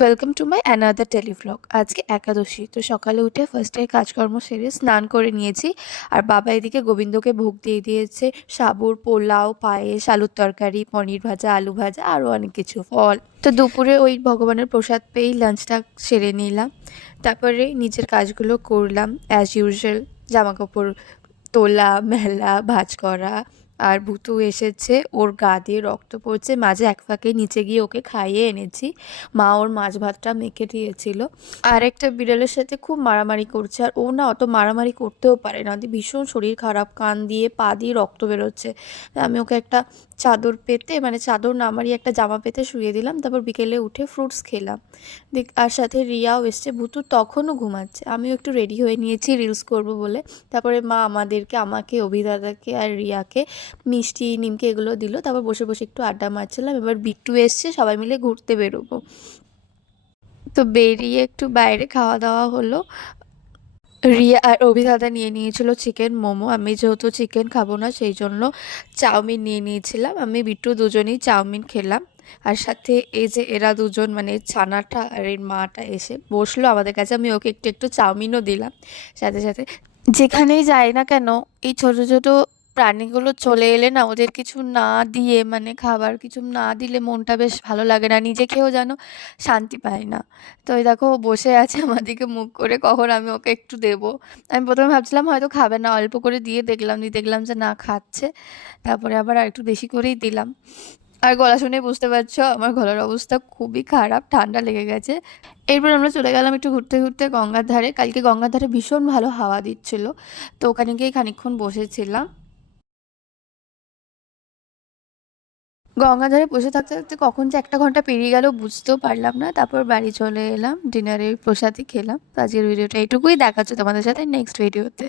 Welcome to my another televlog. আজকে একাদশী, তো সকালে উঠে ফার্স্টে কাজকর্ম সেরে স্নান করে নিয়েছি। আর বাবা এদিকে গোবিন্দকে ভোগ দিয়ে দিয়েছে সাবুর পোলাও, পায়েস, আলুর তরকারি, পনির ভাজা, আলু ভাজা, আরও অনেক কিছু ফল। তো দুপুরে ওই ভগবানের প্রসাদ পেয়েই লাঞ্চটা সেরে নিলাম। তারপরে নিজের কাজগুলো করলাম অ্যাজ ইউজুয়াল, জামাকাপড় তোলা, মেলা, ভাঁজ করা। আর ভূতু এসেছে, ওর গা দিয়ে রক্ত পড়ছে, মাঝে এক ফাঁকে নিচে গিয়ে ওকে খাইয়ে এনেছি। মা ওর মাছ ভাতটা মেখে দিয়েছিল। আর একটা বিড়ালের সাথে খুব মারামারি করছে, আর ও না অত মারামারি করতেও পারে না, ওদের ভীষণ শরীর খারাপ, কান দিয়ে পা দিয়ে রক্ত বেরোচ্ছে। আমি ওকে একটা চাদর পেতে, মানে চাদর না আমারই একটা জামা পেতে শুয়ে দিলাম। তারপর বিকেলে উঠে ফ্রুটস খেলাম। আর সাথে রিয়াও এসছে, ভূতু তখনও ঘুমাচ্ছে। আমিও একটু রেডি হয়ে নিয়েছি রিলস করব বলে। তারপরে মা আমাকে, অভিদাদাকে আর রিয়াকে মিষ্টি, নিমকি এগুলো দিল। তারপর বসে বসে একটু আড্ডা মারছিলাম। এবার বিট্টু এসছে, সবাই মিলে ঘুরতে বেরোবো। তো বেরিয়ে একটু বাইরে খাওয়া দাওয়া হলো। রিয়া আর অভিদাদা নিয়ে নিয়েছিল চিকেন মোমো। আমি যেহেতু চিকেন খাবো না, সেই জন্য চাউমিন নিয়ে নিয়েছিলাম। আমি বিট্টু দুজনেই চাউমিন খেলাম। আর সাথে এই যে এরা দুজন, মানে ছানাটা আর এর মাটা এসে বসলো আমাদের কাছে, আমি ওকে একটু একটু চাউমিনও দিলাম সাথে সাথে। যেখানেই যাই না কেন, এই ছোট ছোট প্রাণীগুলো চলে এলে না, ওদের কিছু না দিয়ে, মানে খাবার কিছু না দিলে মনটা বেশ ভালো লাগে না, নিজে খেয়েও যেন শান্তি পায় না। তো এই দেখো ও বসে আছে আমার দিকে মুখ করে, কখন আমি ওকে একটু দেবো। আমি প্রথমে ভাবছিলাম হয়তো খাবে না, অল্প করে দিয়ে দেখলাম যে না, খাচ্ছে। তারপরে আবার আর একটু বেশি করেই দিলাম। আর গলা শুনে বুঝতে পারছো আমার গলার অবস্থা খুবই খারাপ, ঠান্ডা লেগে গেছে। এরপর আমরা চলে গেলাম একটু ঘুরতে ঘুরতে গঙ্গার ধারে। কালকে গঙ্গার ধারে ভীষণ ভালো হাওয়া দিচ্ছিল, তো ওখানে গিয়ে খানিকক্ষণ বসেছিলাম। গঙ্গার ধারে বসে থাকতে থাকতে কখন যে 1 ঘন্টা পেরিয়ে গেল বুঝতেও পারলাম না। তারপর বাড়ি চলে এলাম, ডিনারের প্রসাদই খেলাম। তো আজকের ভিডিওটা এইটুকুই, দেখাচ্ছে তোমাদের সাথে নেক্সট ভিডিওতে।